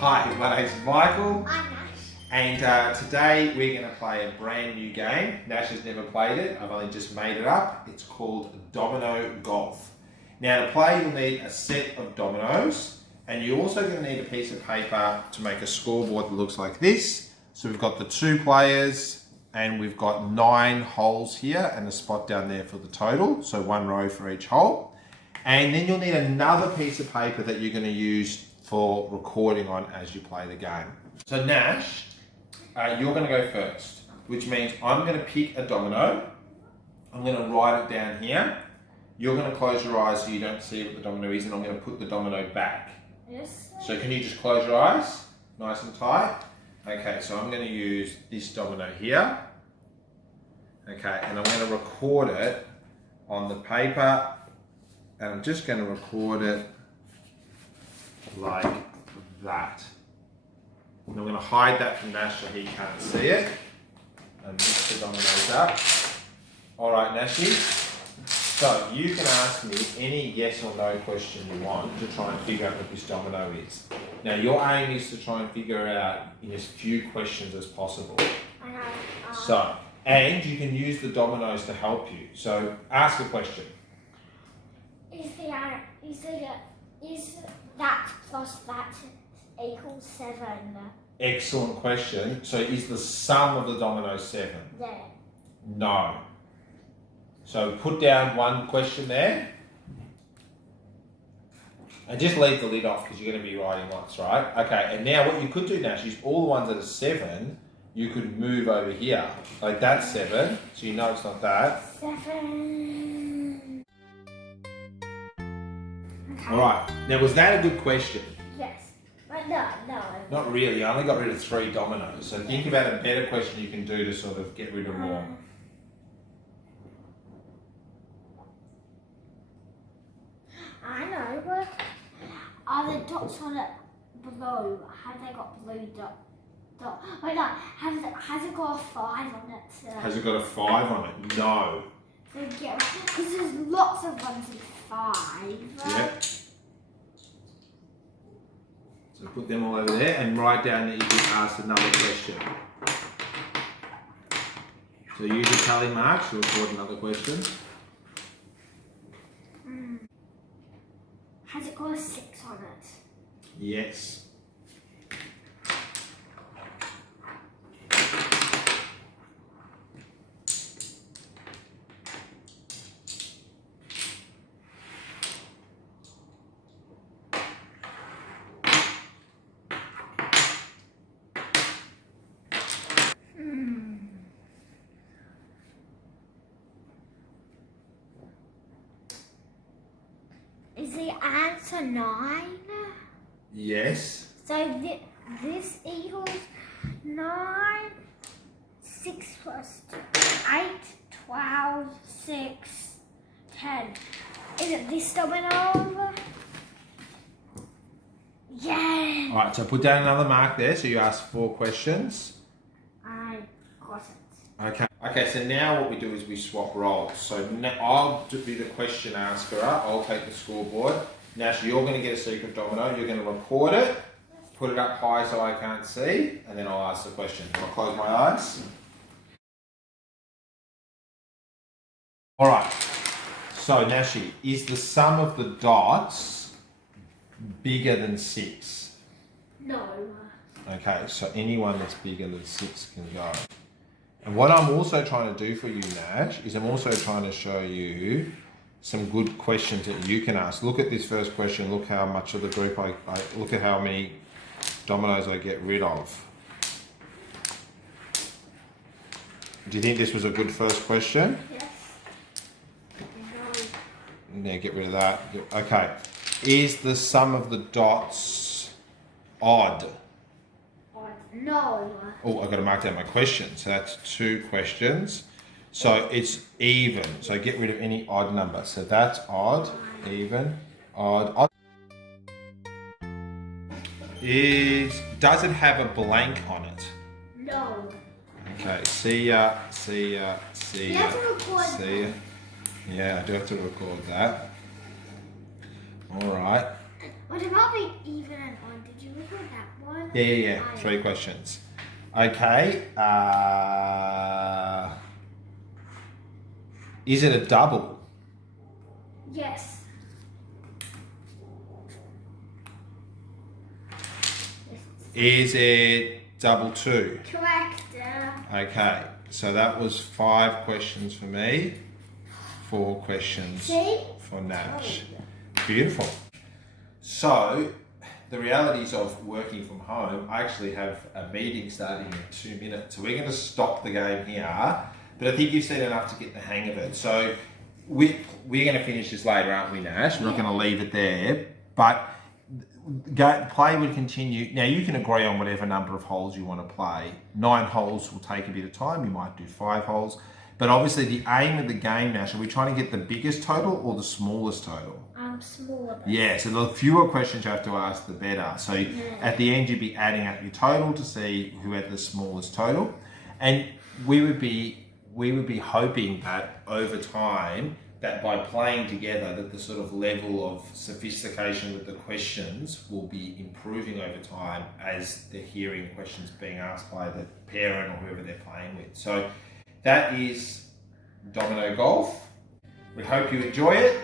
Hi, my name's Michael. I'm Nash. And today we're going to play a brand new game. Nash has never played it. I've only just made it up. It's called Domino Golf. Now to play you'll need a set of dominoes, and you're also going to need a piece of paper to make a scoreboard that looks like this. So we've got the 2 players and we've got 9 holes here and a spot down there for the total. So 1 row for each hole. And then you'll need another piece of paper that you're going to use for recording on as you play the game. So Nash, you're going to go first, which means I'm going to pick a domino. I'm going to write it down here. You're going to close your eyes so you don't see what the domino is, and I'm going to put the domino back. Yes. So can you just close your eyes, nice and tight? Okay, so I'm going to use this domino here. Okay, and I'm going to record it on the paper, and I'm just going to record it like that. And I'm going to hide that from Nash so he can't see it. And mix the dominoes up. Alright, Nashy. So you can ask me any yes or no question you want to try and figure out what this domino is. Now your aim is to try and figure it out in as few questions as possible. So, and you can use the dominoes to help you. So ask a question. Is that plus that equals 7? Excellent question. So is the sum of the dominoes 7? Yeah. No. So put down one question there. And just leave the lid off because you're going to be writing lots, right? Okay, and now what you could do, Nash, is all the ones that are 7, you could move over here. Like that's 7, so you know it's not that. 7. Okay. Alright, now was that a good question? Yes. But no. Not really, I only got rid of 3 dominoes. So think about a better question you can do to sort of get rid of more. I know, but are the dots on it blue? Have they got blue dot? Wait, no. Has it got a 5 on it? Has it got a 5 on it? No. Because there's lots of ones with 5. Yep. So put them all over there and write down that you just asked another question. So use your tally marks to record another question. Has it got a 6 on it? Yes. Is the answer 9? Yes. So this equals 9, 6 plus 8, 12, 6, 10. Is it this domino? Yeah. Alright, so put down another mark there. So you asked 4 questions. I got it. Okay. Okay, so now what we do is we swap roles. So now I'll be the question asker. I'll take the scoreboard. Nash, you're going to get a secret domino. You're going to record it, put it up high so I can't see, and then I'll ask the question. I'll close my eyes. Alright, so Nashi, is the sum of the dots bigger than 6? No. Okay, so anyone that's bigger than 6 can go. And what I'm also trying to do for you, Nash, is I'm also trying to show you some good questions that you can ask. Look at this first question. Look how much of the group I look at how many dominoes I get rid of. Do you think this was a good first question? Yes. Yeah, get rid of that. Okay. Is the sum of the dots odd? No. Oh, I've got to mark down my question. So that's 2 questions. So it's even. So get rid of any odd number. So that's odd, even, odd. Does it have a blank on it? No. Okay, see ya. You have to record see ya. Yeah, I do have to record that. All right. What about the even and odd? Did you look at that one? Yeah. 3 questions. Okay. Is it a double? Yes. Is it double 2? Correct. Okay. So that was 5 questions for me, 4 questions See? for Nash. Beautiful. So, the realities of working from home, I actually have a meeting starting in 2 minutes. So we're going to stop the game here, but I think you've seen enough to get the hang of it. So we're going to finish this later, aren't we, Nash? We're not going to leave it there, but play would continue. Now you can agree on whatever number of holes you want to play. 9 holes will take a bit of time. You might do 5 holes. But obviously the aim of the game, Nash, are we trying to get the biggest total or the smallest total? Smaller. Yeah, so the fewer questions you have to ask, the better. So at the end, you'd be adding up your total to see who had the smallest total. And we would be hoping that over time, that by playing together, that the sort of level of sophistication with the questions will be improving over time as they're hearing questions being asked by the parent or whoever they're playing with. So that is Domino Golf. We hope you enjoy it.